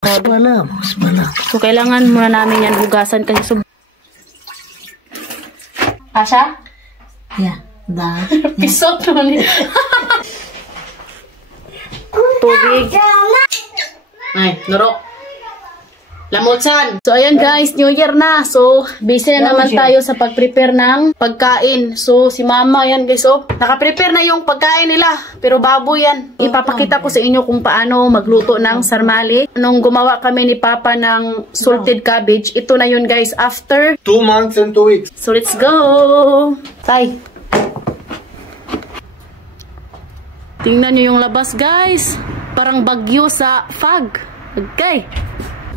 So, kailangan muna namin yan hugasan kasi Asha? Yeah. Pisot naman yun. Tubig. Ay, norok. Lamutsan. So, ayan guys, New Year na. So, busy na naman tayo sa pag-prepare ng pagkain. So, si Mama, ayan guys, oh. Naka-prepare na yung pagkain nila. Pero baboy yan. Ipapakita ko sa inyo kung paano magluto ng sarmale. Nung gumawa kami ni Papa ng salted cabbage, ito na yun guys, after 2 months and 2 weeks. So, let's go! Tay! Tingnan nyo yung labas guys. Parang bagyo sa fog. Okay.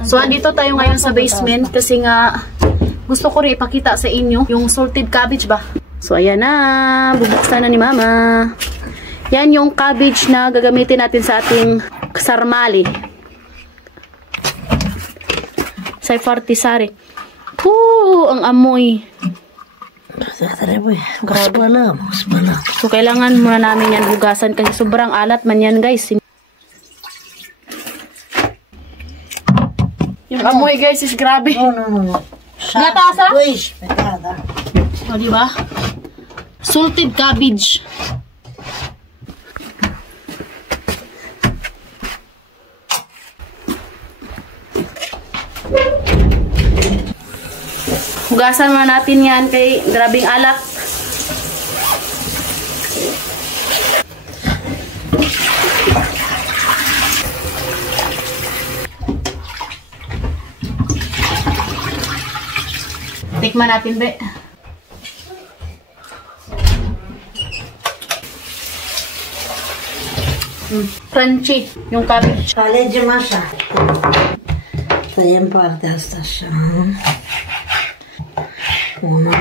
So, andito tayo ngayon sa basement kasi nga gusto ko rin ipakita sa inyo yung salted cabbage ba. So, ayan na. Bubuksan na ni Mama. Yan yung cabbage na gagamitin natin sa ating sarmale. Sa fartisari. Ang amoy. So, kailangan muna namin yan hugasan kasi sobrang alat man yan guys. Yung amoy guys is grabe. No. Gatasa? Petada. O, diba? Salted cabbage. Hugasan muna natin yan kay grabing alat. Tikman natin, be. Crunchy yung cabbage. Alege masha. Tăiem partea asta așa. Una.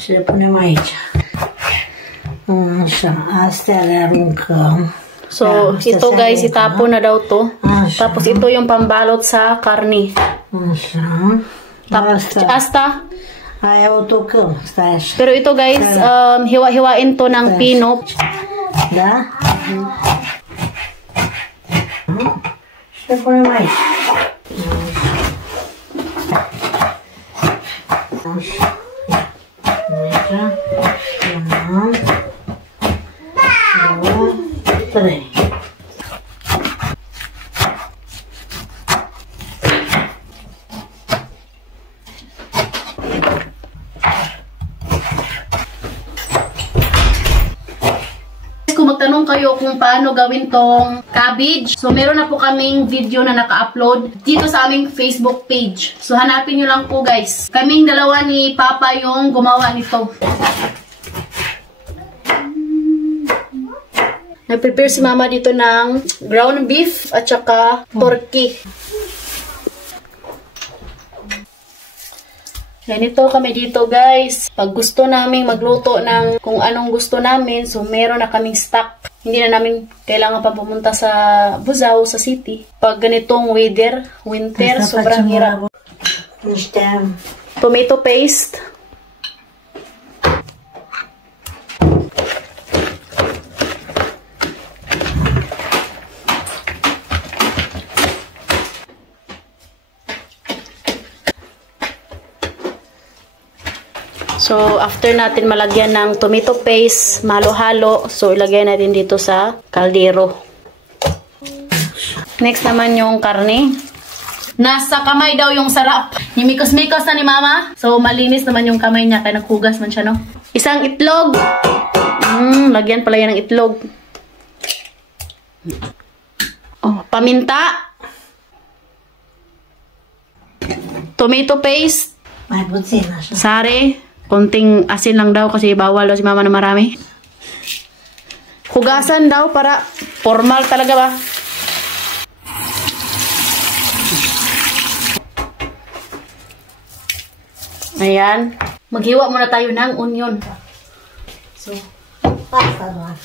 Și le punem aici. Așa. Astea le aruncăm. So, ito guys, itapon na daw to. Așa. Tapos ito yung pambalot sa karni. Așa. Asta. Aia o tocăm. Stai așa. Pero ito guys, hiwa-hiwain to ng pino. Da? Și le punem aici. Așa. Așa. 1, 2, 3. Kung magtanong kayo kung paano gawin tong cabbage, so meron na po kaming video na naka-upload dito sa aming Facebook page. So hanapin nyo lang po guys. Kaming dalawa ni Papa yung gumawa nito. Nag-prepare si Mama dito ng ground beef at saka turkey. Ganito kami dito guys. Pag gusto naming magluto ng kung anong gusto namin, so meron na kaming stock. Hindi na namin kailangan pa pumunta sa Buzao, sa city. Pag ganitong weather, winter, sobrang hirap. Tomato paste. So, after natin malagyan ng tomato paste, mahalo-halo, so ilagay natin dito sa kaldero. Next naman yung karne. Nasa kamay daw yung sarap. Nimikos-mikos na ni Mama. So, malinis naman yung kamay niya, kaya naghugas man siya, no? Isang itlog. Lagyan pala yan ng itlog. Oh, paminta. Tomato paste. Mai puțin așa. Sari. Konting asin lang daw kasi bawal daw si Mama na marami. Hugasan daw para formal talaga ba? Ayan. Maghiwa muna tayo ng onion. So, Asta doar.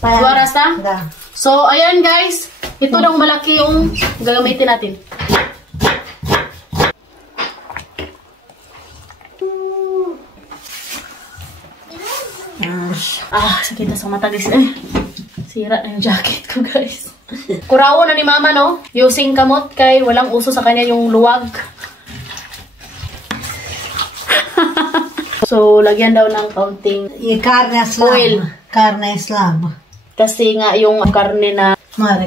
Doar asta? Da. So, ayan guys. Ito daw malaki yung gagamitin natin. Așa. Sakit na sa mata guys. Sira na yung jacket ko guys. Kurao na ni mama, no? Using kamot kay walang uso sa kanya yung luwag. So, lagyan daw ng kaunting Yung karne slab. Oil. Karne slab. kasi nga yung karne na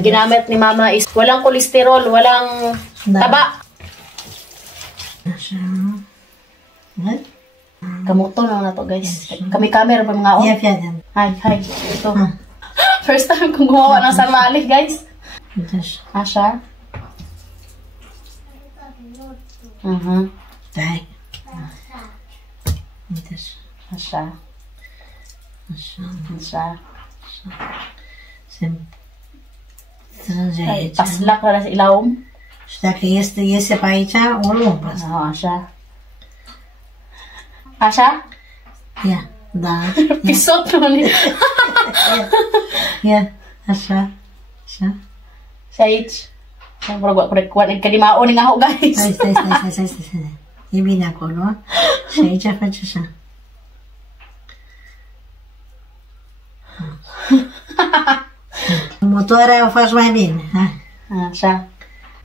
ginamit ni mama is walang kolesterol, walang taba. Kamuto lang na to, guys. Kami camera pa mga on. Hi. Ito. First time kong gumawa ng sarmalik, guys. Asha. Asha. Paslak na sa ilawom. Este pa aici o luăm pe asta. Așa. Așa? Ia, da. Pisotul. Ia, așa. Așa. Și aici. Mă rog, că din maoni nga ho, guys. Stai. E bine acolo. Și aici faci așa. Motoarea o faci mai bine. Așa.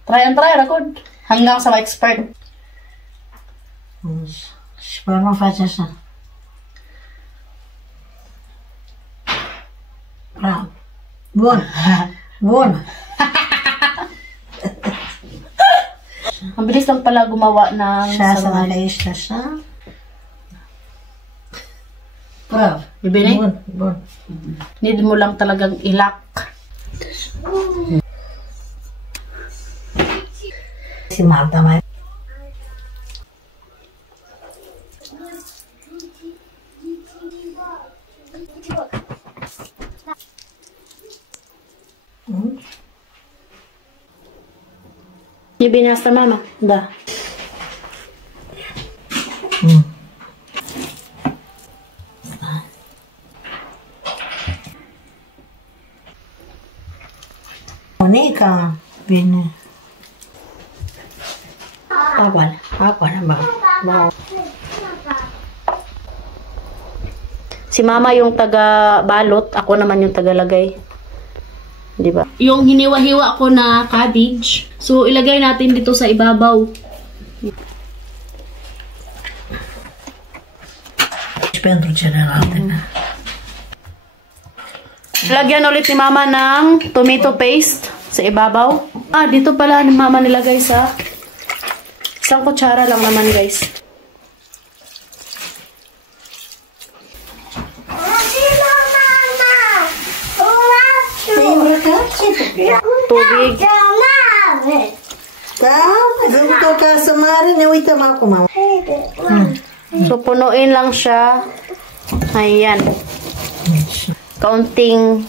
Try acum. Hanggang sa expert. Și pe urmă faci așa. Bravo. Bun. Ang bilis lang pala gumawa ng Așa, să mai ești așa. Bravo. E bine? Bun. Need mo lang talagang ilak. Si Marta mai. E bine asta, mama? Da. Monica, bine. Aguala, ba. Si mama yung taga-balot, ako naman yung taga-lagay. Diba? Yung hiniwa-hiwa ko na cabbage, so ilagay natin dito sa ibabaw. Pentru celelalte. Lagyan ulit ni mama ng tomato paste sa ibabaw. Dito pala ni mama nilagay sa isang kutsara lang naman, guys. Tubig. Da, ai făcut o casă mare, ne uităm acum. So, punuin lang siya. Ayan. Kaunting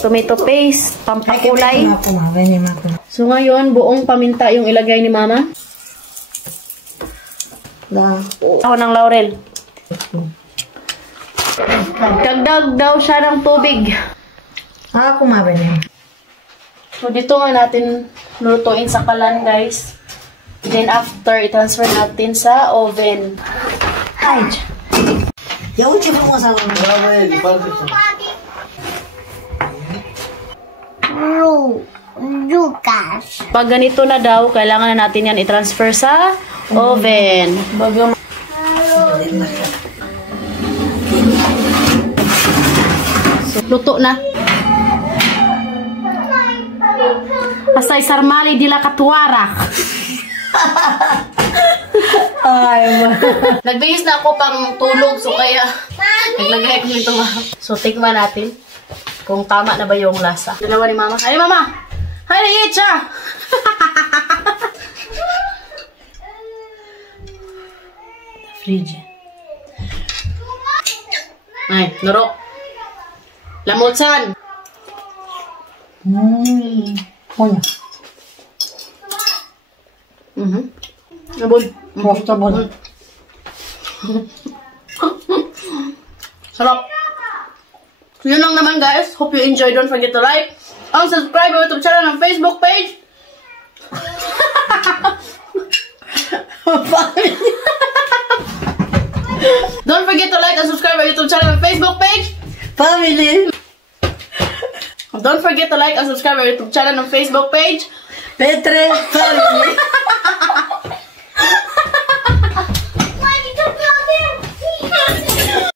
tomato paste, pampakulay. Venim acum. So, ngayon, buong paminta yung ilagay ni mama. Da. Ako ng laurel. Dagdag daw siya ng tubig. Acum venim. So, dito nga natin lutuin sa kalan, guys. Then, after, i-transfer natin sa oven. Aici. Ia uite ce frumos am Lucas. Pag ganito na daw, kailangan na natin yan i-transfer sa oven. So, luto na. Asay sarmali di la katuwarak. Nagbihis na ako pang tulog, so kaya naglagay ko nito. So, tikman natin kung tama na ba yung lasa. Dalawa ni mama. Hi, mama! Hi, Icha! frige. Ay, norok. Lamutsan! Bun. Nabun. Poftă bună. Sarap. So, yun lang naman, guys. Hope you enjoyed. Don't forget to like and subscribe our YouTube channel and Facebook page. Don't forget to like and subscribe our YouTube channel and Facebook page. Family. Don't forget forget to like and subscribe our YouTube channel and Facebook page. Petre Family.